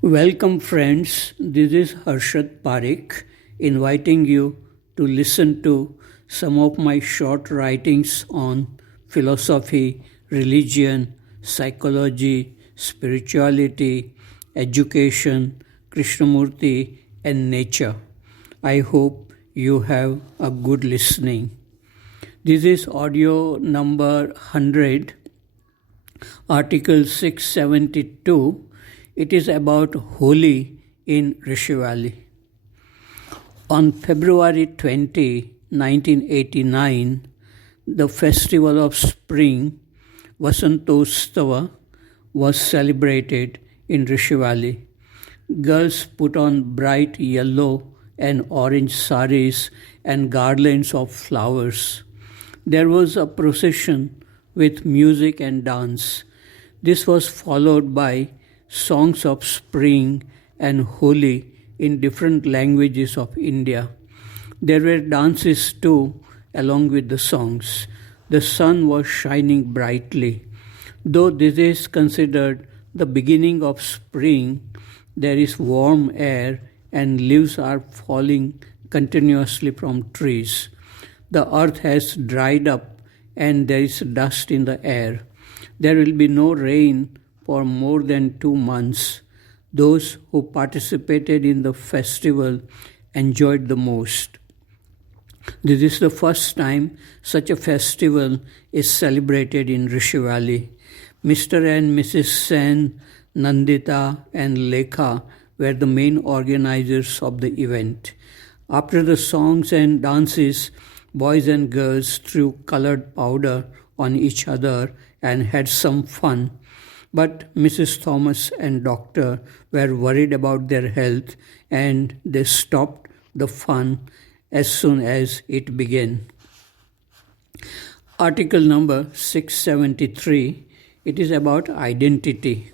Welcome, friends. This is Harshad Parekh inviting you to listen to some of my short writings on philosophy, religion, psychology, spirituality, education, Krishnamurti, and nature. I hope you have a good listening. This is audio number 100, Article 672. It is about Holi in Rishi Valley. On February 20, 1989, the festival of spring, Vasantostava, was celebrated in Rishi Valley. Girls put on bright yellow and orange saris and garlands of flowers. There was a procession with music and dance. This was followed by songs of spring and Holi in different languages of India. There were dances too, along with the songs. The sun was shining brightly. Though this is considered the beginning of spring, there is warm air and leaves are falling continuously from trees. The earth has dried up and there is dust in the air. There will be no rain for more than 2 months. Those who participated in the festival enjoyed the most. This is the first time such a festival is celebrated in Rishi Valley. Mr. and Mrs. Sen, Nandita, and Lekha were the main organizers of the event. After the songs and dances, boys and girls threw colored powder on each other and had some fun. But Mrs. Thomas and Doctor were worried about their health and they stopped the fun as soon as it began. Article number 673, it is about identity.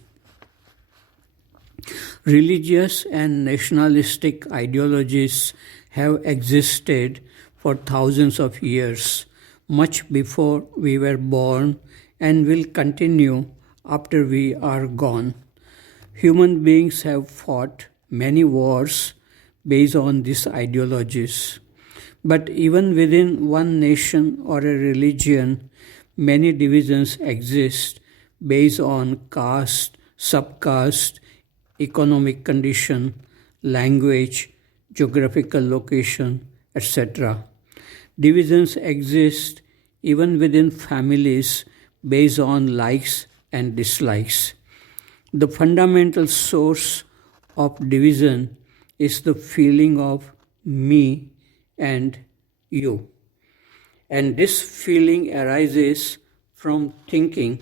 Religious and nationalistic ideologies have existed for thousands of years, much before we were born, and will continue after we are gone. Human beings have fought many wars based on these ideologies. But even within one nation or a religion, many divisions exist based on caste, subcaste, economic condition, language, geographical location, etc. Divisions exist even within families based on likes and dislikes. The fundamental source of division is the feeling of me and you. And this feeling arises from thinking,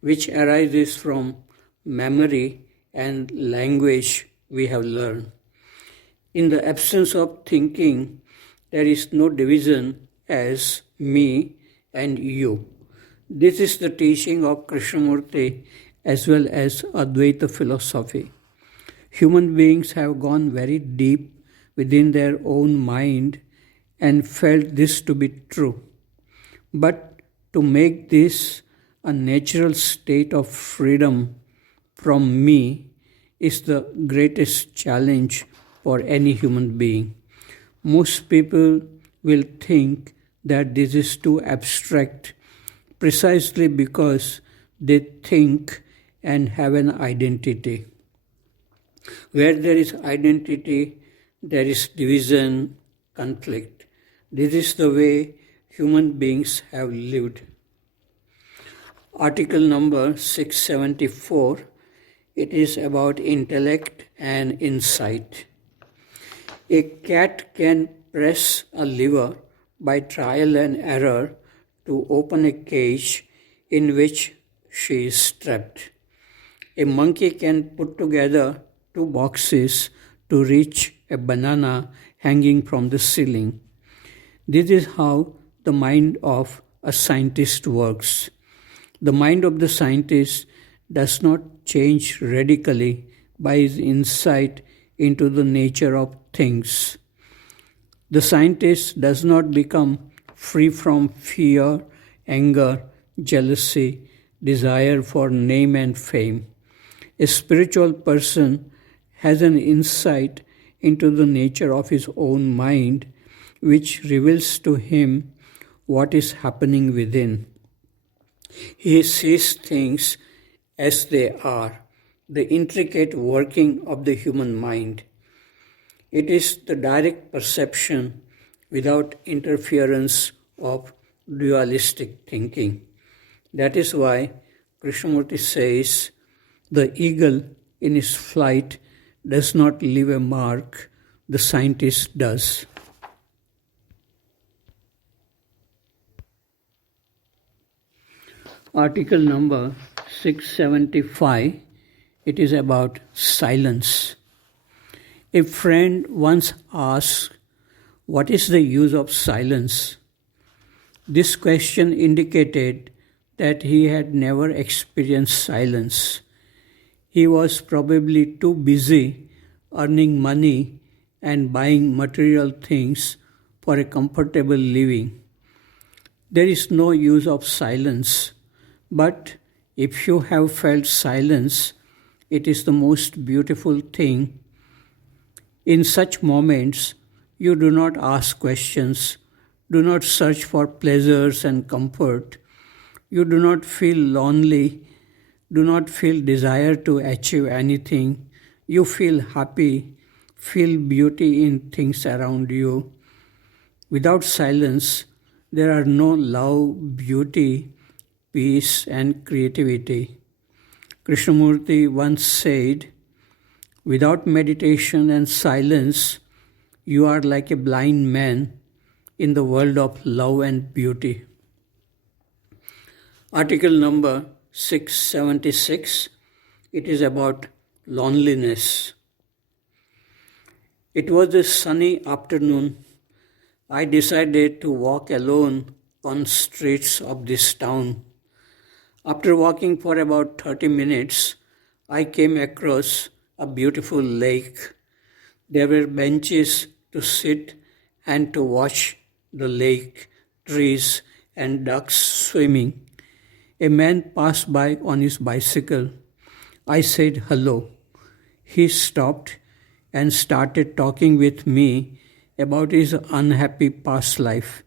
which arises from memory and language we have learned. In the absence of thinking, there is no division as me and you. This is the teaching of Krishnamurti as well as Advaita philosophy. Human beings have gone very deep within their own mind and felt this to be true. But to make this a natural state of freedom from me is the greatest challenge for any human being. Most people will think that this is too abstract precisely because they think and have an identity. Where there is identity, there is division, conflict. This is the way human beings have lived. Article number 674, it is about intellect and insight. A cat can press a lever by trial and error to open a cage in which she is trapped. A monkey can put together 2 boxes to reach a banana hanging from the ceiling. This is how the mind of a scientist works. The mind of the scientist does not change radically by his insight into the nature of things. The scientist does not become free from fear, anger, jealousy, desire for name and fame. A spiritual person has an insight into the nature of his own mind, which reveals to him what is happening within. He sees things as they are, the intricate working of the human mind. It is the direct perception without interference of dualistic thinking. That is why Krishnamurti says, the eagle in its flight does not leave a mark, the scientist does. Article number 675, it is about silence. A friend once asked, what is the use of silence? This question indicated that he had never experienced silence. He was probably too busy earning money and buying material things for a comfortable living. There is no use of silence, but if you have felt silence, it is the most beautiful thing. In such moments, you do not ask questions, do not search for pleasures and comfort. You do not feel lonely, do not feel desire to achieve anything. You feel happy, feel beauty in things around you. Without silence, there are no love, beauty, peace, and creativity. Krishnamurti once said, without meditation and silence, you are like a blind man in the world of love and beauty. Article number 676, it is about loneliness. It was a sunny afternoon. I decided to walk alone on streets of this town. After walking for about 30 minutes, I came across a beautiful lake. There were benches to sit and to watch the lake, trees, and ducks swimming. A man passed by on his bicycle. I said hello. He stopped and started talking with me about his unhappy past life.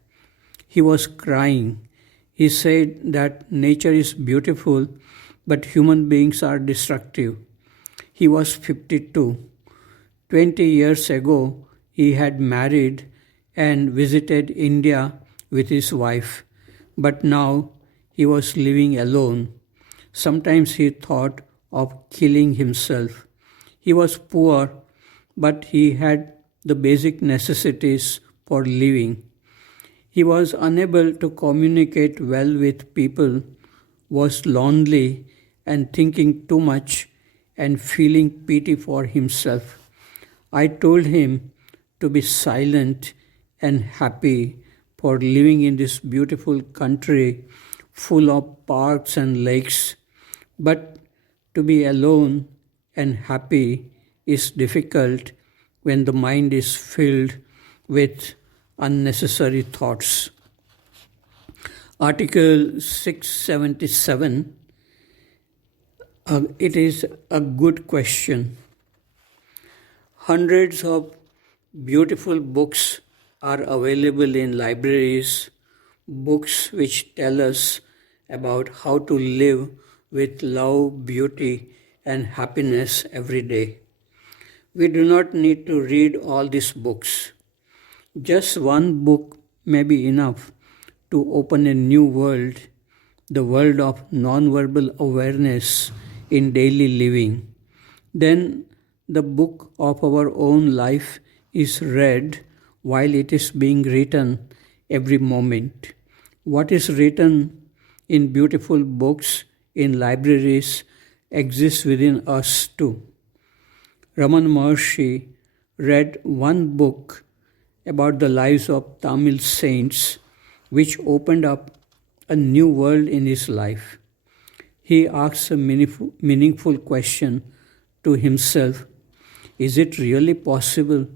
He was crying. He said that nature is beautiful, but human beings are destructive. He was 52. 20 years ago, he had married and visited India with his wife, but now he was living alone. Sometimes he thought of killing himself. He was poor, but he had the basic necessities for living. He was unable to communicate well with people, was lonely and thinking too much and feeling pity for himself. I told him to be silent and happy for living in this beautiful country full of parks and lakes, but to be alone and happy is difficult when the mind is filled with unnecessary thoughts. Article 677, it is a good question. Hundreds of beautiful books are available in libraries, books which tell us about how to live with love, beauty, and happiness every day. We do not need to read all these books. Just one book may be enough to open a new world, the world of non-verbal awareness in daily living. Then the book of our own life is read while it is being written every moment. What is written in beautiful books in libraries exists within us too. Raman Maharshi read one book about the lives of Tamil saints, which opened up a new world in his life. He asks a meaningful question to himself. Is it really possible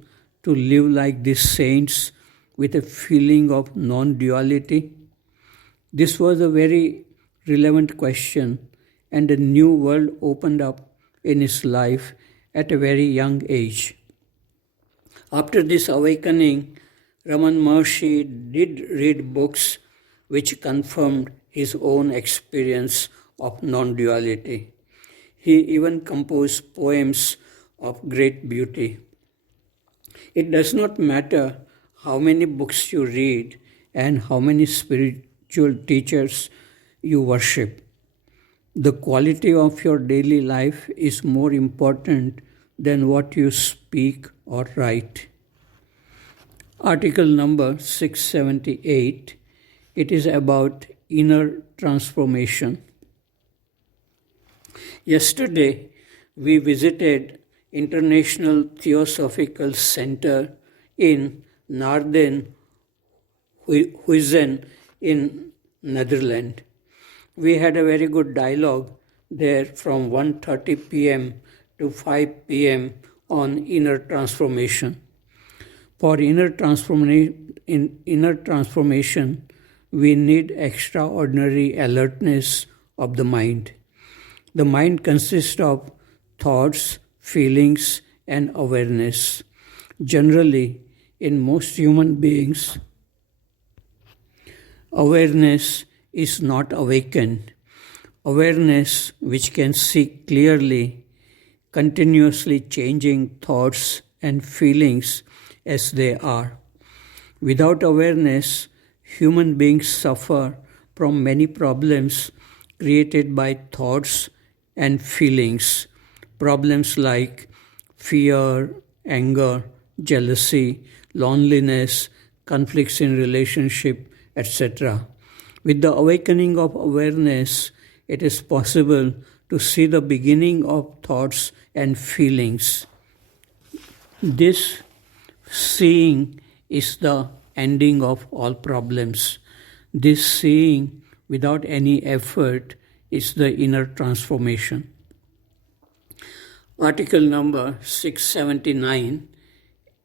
to live like these saints with a feeling of non-duality? This was a very relevant question, and a new world opened up in his life at a very young age. After this awakening, Raman Maharshi did read books which confirmed his own experience of non-duality. He even composed poems of great beauty. It does not matter how many books you read and how many spiritual teachers you worship. The quality of your daily life is more important than what you speak or write. Article number 678. It is about inner transformation. Yesterday, we visited International Theosophical Center in Naarden, Huizen in Netherlands. We had a very good dialogue there from 1:30 p.m. to 5 p.m. on inner transformation. For inner transformation, we need extraordinary alertness of the mind. The mind consists of thoughts, feelings, and awareness. Generally, in most human beings, awareness is not awakened. Awareness which can see clearly, continuously changing thoughts and feelings as they are. Without awareness, human beings suffer from many problems created by thoughts and feelings. Problems like fear, anger, jealousy, loneliness, conflicts in relationship, etc. With the awakening of awareness, it is possible to see the beginning of thoughts and feelings. This seeing is the ending of all problems. This seeing without any effort is the inner transformation. Article number 679.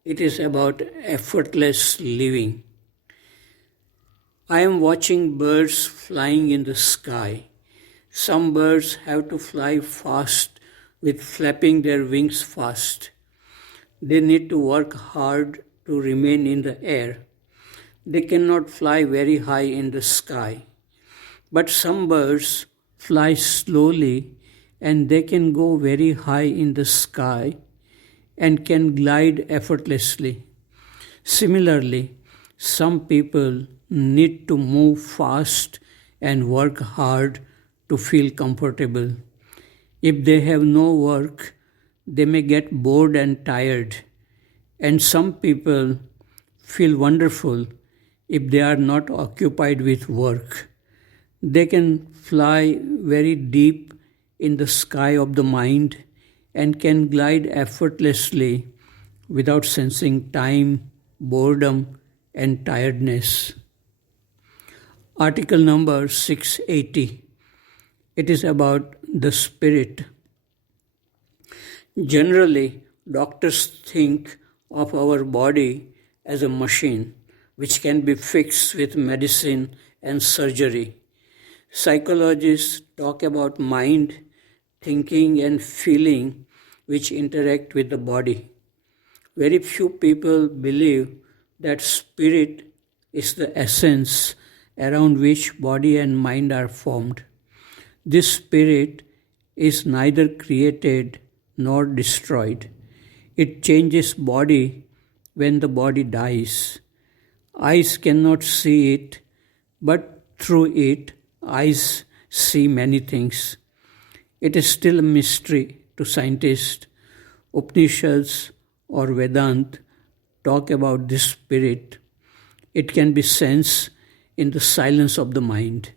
It is about effortless living. I am watching birds flying in the sky. Some birds have to fly fast with flapping their wings fast. They need to work hard to remain in the air. They cannot fly very high in the sky. But some birds fly slowly and they can go very high in the sky and can glide effortlessly. Similarly, some people need to move fast and work hard to feel comfortable. If they have no work, they may get bored and tired. And some people feel wonderful if they are not occupied with work. They can fly very deep in the sky of the mind and can glide effortlessly without sensing time, boredom, and tiredness. Article number 680. It is about the spirit. Generally, doctors think of our body as a machine which can be fixed with medicine and surgery. Psychologists talk about mind, thinking, and feeling which interact with the body. Very few people believe that spirit is the essence around which body and mind are formed. This spirit is neither created nor destroyed. It changes body when the body dies. Eyes cannot see it, but through it, eyes see many things. It is still a mystery to scientists. Upanishads or Vedanta talk about this spirit. It can be sensed in the silence of the mind.